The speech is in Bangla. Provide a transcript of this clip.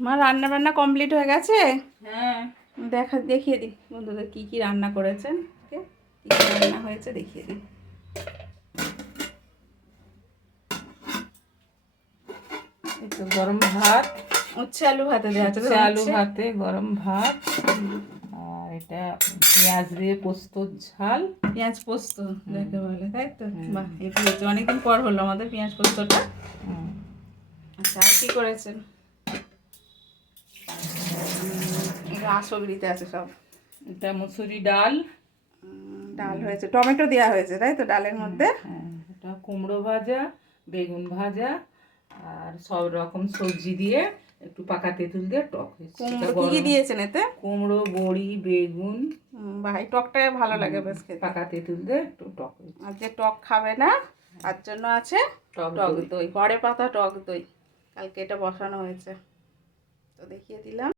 আমার রান্না বান্না কমপ্লিট হয়ে গেছে। হ্যাঁ, দেখিয়ে দিই বন্ধুদের কি কি রান্না করেছেন, কি কি রান্না হয়েছে দেখিয়ে দিই। এই তো গরম ভাত, উচ্ছে আলু ভাতে দেওয়া আছে, উচ্ছে আলু ভাতে গরম ভাত। আর এটা পেঁয়াজ দিয়ে পোস্তর ঝাল। পেঁয়াজ পোস্ত যাকে বলে, তাই তো? বাহ, এটা হচ্ছে অনেকদিন পর হলো আমাদের পেঁয়াজ পোস্তটা। আচ্ছা, আর কি করেছেন? এটা আসগরিতে আছে সব। এটা মুসুরি ডাল, ডাল হয়েছে, টমেটো দেওয়া হয়েছে, তাই তো ডালের মধ্যে? হ্যাঁ, এটা কুমড়ো ভাজা, বেগুন ভাজা, আর সব রকম সবজি দিয়ে একটু পাকা তেঁতুল দিয়ে টক হয়েছে। কুমড়ো কি কি দিয়েছেন এতে? কুমড়ো, বড়ি, বেগুন, ভাই টকটা ভালো লাগে বেশ খেতে। পাকা তেঁতুল দিয়ে একটু টক হয়েছে। আর যে টক খাবে না তার জন্য আছে টক দই, পরে পাতা টক দই। কালকে এটা বসানো হয়েছে, তো দেখিয়ে দিলাম।